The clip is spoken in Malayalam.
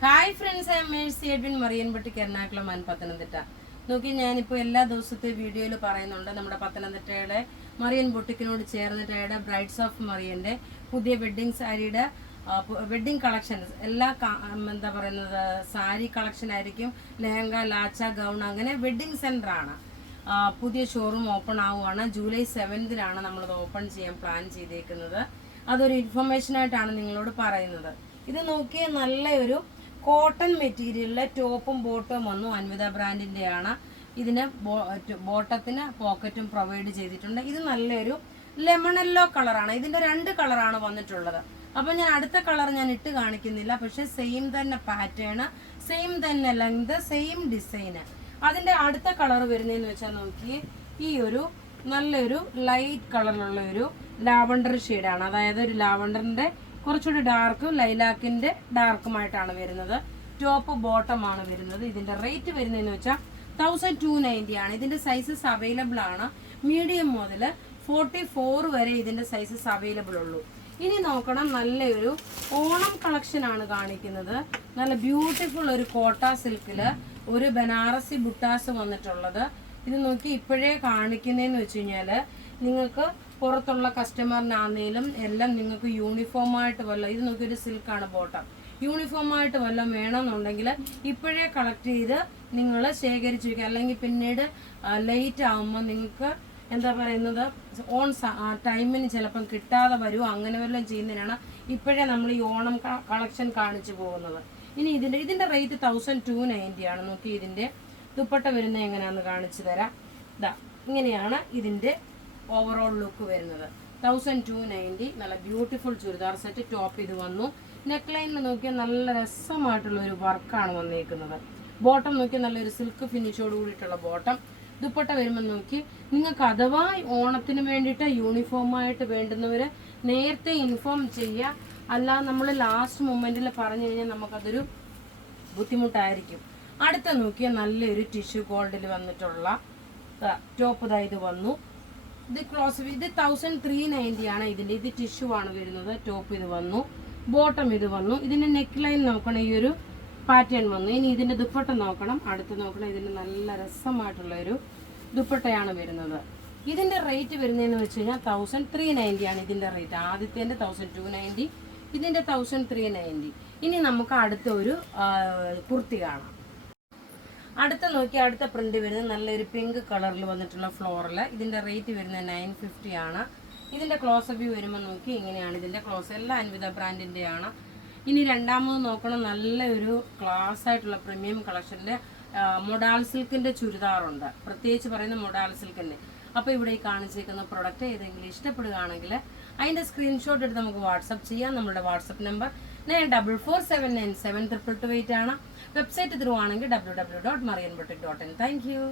Hi friends, I am Mercy Edwin, മറിയൻപട്ടിക്ക്, എറണാകുളം ആൻഡ് പത്തനംതിട്ട. നോക്കി, ഞാനിപ്പോൾ എല്ലാ ദിവസത്തെ വീഡിയോയിൽ പറയുന്നുണ്ട് നമ്മുടെ പത്തനംതിട്ടയുടെ മറിയൻ ബൊട്ടിക്കിനോട് ചേർന്നിട്ടയുടെ ബ്രൈഡ്സ് ഓഫ് മറിയൻ്റെ പുതിയ വെഡ്ഡിങ് സാരിയുടെ വെഡ്ഡിങ് കളക്ഷൻസ് എല്ലാ എന്താ പറയുന്നത് സാരി കളക്ഷൻ ആയിരിക്കും. ലെഹങ്ക, ലാച്ച, ഗൗൺ, അങ്ങനെ വെഡ്ഡിങ് സെൻ്ററാണ്. പുതിയ ഷോറൂം ഓപ്പൺ ആവുകയാണ്. ജൂലൈ 7th നമ്മളത് ഓപ്പൺ ചെയ്യാൻ പ്ലാൻ ചെയ്തേക്കുന്നത്. അതൊരു ഇൻഫർമേഷനായിട്ടാണ് നിങ്ങളോട് പറയുന്നത്. ഇത് നോക്കിയ നല്ലൊരു കോട്ടൺ മെറ്റീരിയലിലെ ടോപ്പും ബോട്ടവും വന്നു. അൻവിത ബ്രാൻഡിൻ്റെയാണ്. ഇതിന് ബോട്ടത്തിന് പോക്കറ്റും പ്രൊവൈഡ് ചെയ്തിട്ടുണ്ട്. ഇത് നല്ലൊരു ലെമൺ യെല്ലോ കളറാണ്. ഇതിൻ്റെ 2 കളറാണ് വന്നിട്ടുള്ളത്. അപ്പം ഞാൻ അടുത്ത കളർ ഞാൻ ഇട്ട് കാണിക്കുന്നില്ല. പക്ഷെ സെയിം തന്നെ പാറ്റേൺ, സെയിം തന്നെ ലെങ്ത്, സെയിം ഡിസൈന്. അതിൻ്റെ അടുത്ത കളർ വരുന്നതെന്ന് വെച്ചാൽ നോക്കി, ഈ ഒരു നല്ലൊരു ലൈറ്റ് കളറിലുള്ള ഒരു ലാവണ്ടർ ഷെയ്ഡാണ്. അതായത് ഒരു ലാവണ്ടറിൻ്റെ കുറച്ചുകൂടി ഡാർക്കും ലൈലാക്കിൻ്റെ ഡാർക്കുമായിട്ടാണ് വരുന്നത്. ടോപ്പ് ബോട്ടമാണ് വരുന്നത്. ഇതിൻ്റെ റേറ്റ് വരുന്നതെന്ന് വെച്ചാൽ 1290 ആണ്. ഇതിൻ്റെ സൈസസ് അവൈലബിൾ ആണ്. മീഡിയം മുതൽ 44 വരെ ഇതിൻ്റെ സൈസസ് അവൈലബിൾ ഉള്ളൂ. ഇനി നോക്കണം, നല്ലൊരു ഓണം കളക്ഷനാണ് കാണിക്കുന്നത്. നല്ല ബ്യൂട്ടിഫുൾ ഒരു കോട്ട സിൽക്കിൽ ഒരു ബനാറസി ബുട്ടാസ് വന്നിട്ടുള്ളത്. ഇത് നോക്കി ഇപ്പോഴേ കാണിക്കുന്നതെന്ന് വെച്ച് കഴിഞ്ഞാൽ നിങ്ങൾക്ക് പുറത്തുള്ള കസ്റ്റമറിനാണെങ്കിലും എല്ലാം നിങ്ങൾക്ക് യൂണിഫോമായിട്ട് വല്ല, ഇത് നോക്കി ഒരു സിൽക്കാണ് ബോട്ടം, യൂണിഫോമായിട്ട് വല്ലതും വേണമെന്നുണ്ടെങ്കിൽ ഇപ്പോഴേ കളക്ട് ചെയ്ത് നിങ്ങൾ ശേഖരിച്ച് വയ്ക്കുക. അല്ലെങ്കിൽ പിന്നീട് ലേറ്റ് ആകുമ്പോൾ നിങ്ങൾക്ക് എന്താ പറയുന്നത് ഓൺ ടൈമിന് ചിലപ്പം കിട്ടാതെ വരുമോ, അങ്ങനെ വല്ലതും ചെയ്യുന്നതിനാണ് ഇപ്പോഴേ നമ്മൾ ഈ ഓണം കളക്ഷൻ കാണിച്ചു പോകുന്നത്. ഇനി ഇതിൻ്റെ റേറ്റ് 1290 ആണ്. നോക്കി, ഇതിൻ്റെ ദുപ്പട്ട വരുന്നത് എങ്ങനെയാണെന്ന് കാണിച്ചു തരാം. ഇതാ ഇങ്ങനെയാണ് ഇതിൻ്റെ ഓവറോൾ ലുക്ക് വരുന്നത്. 1290. നല്ല ബ്യൂട്ടിഫുൾ ചുരിദാർ സെറ്റ്. ടോപ്പ് ഇത് വന്നു. നെക്ക് ലൈനിൽ നോക്കിയാൽ നല്ല രസമായിട്ടുള്ള ഒരു വർക്കാണ് വന്നിരിക്കുന്നത്. ബോട്ടം നോക്കിയാൽ നല്ലൊരു സിൽക്ക് ഫിനിഷോട് കൂടിയിട്ടുള്ള ബോട്ടം. ദുപ്പട്ട വരുമ്പോൾ നോക്കി, നിങ്ങൾക്ക് അഥവാ ഓണത്തിന് വേണ്ടിയിട്ട് യൂണിഫോമായിട്ട് വേണ്ടുന്നവർ നേരത്തെ ഇൻഫോം ചെയ്യുക. അല്ലാതെ നമ്മൾ ലാസ്റ്റ് മൊമെൻറ്റിൽ പറഞ്ഞു കഴിഞ്ഞാൽ നമുക്കതൊരു ബുദ്ധിമുട്ടായിരിക്കും. അടുത്ത നോക്കിയാൽ നല്ലൊരു ടിഷ്യൂ ഗോൾഡിൽ വന്നിട്ടുള്ള ടോപ്പ് ഇത് വന്നു. ഇത് ക്ലോസ്, ഇത് 1390 ആണ് ഇതിൻ്റെ. ഇത് ടിഷ്യൂ ആണ് വരുന്നത്. ടോപ്പ് ഇത് വന്നു. ബോട്ടം ഇത് വന്നു. ഇതിൻ്റെ നെക്ക് ലൈൻ നോക്കണം, ഈ ഒരു പാറ്റേൺ വന്നു. ഇനി ഇതിൻ്റെ ദുപ്പട്ട നോക്കണം. അടുത്ത് നോക്കണം, ഇതിൻ്റെ നല്ല രസമായിട്ടുള്ള ഒരു ദുപ്പട്ടയാണ് വരുന്നത്. ഇതിൻ്റെ റേറ്റ് വരുന്നതെന്ന് വെച്ച് കഴിഞ്ഞാൽ 1390 ആണ് ഇതിൻ്റെ റേറ്റ്. ആദ്യത്തേൻ്റെ 1290, ഇതിൻ്റെ 1390. ഇനി നമുക്ക് അടുത്ത ഒരു കുർത്തി കാണാം. അടുത്ത നോക്കി, അടുത്ത പ്രിന്റ് വരുന്നത് നല്ലൊരു പിങ്ക് കളറിൽ വന്നിട്ടുള്ള ഫ്ലോറിൽ. ഇതിൻ്റെ റേറ്റ് വരുന്നത് 950 ആണ്. ഇതിൻ്റെ ക്ലോസ് വ്യൂ വരുമ്പോൾ നോക്കി ഇങ്ങനെയാണ് ഇതിൻ്റെ ക്ലോസ്. എല്ലാം അൻവിത ബ്രാൻഡിൻ്റെയാണ്. ഇനി രണ്ടാമത് നോക്കണം, നല്ലൊരു ക്ലാസ് ആയിട്ടുള്ള പ്രീമിയം കളക്ഷൻ്റെ മൊഡാൽ സിൽക്കിൻ്റെ ചുരിദാറുണ്ട്. പ്രത്യേകിച്ച് പറയുന്ന മൊഡാൽ സിൽക്കിൻ്റെ. അപ്പോൾ ഇവിടെ ഈ കാണിച്ചേക്കുന്ന പ്രൊഡക്റ്റ് ഏതെങ്കിലും ഇഷ്ടപ്പെടുകയാണെങ്കിൽ അതിൻ്റെ സ്ക്രീൻഷോട്ട് എടുത്ത് നമുക്ക് വാട്സപ്പ് ചെയ്യാം. നമ്മുടെ വാട്സപ്പ് നമ്പർ 9447972228 ആണ്. വെബ്സൈറ്റ് ത്രൂ ആണെങ്കിൽ www.marianboutique.in. Thank you.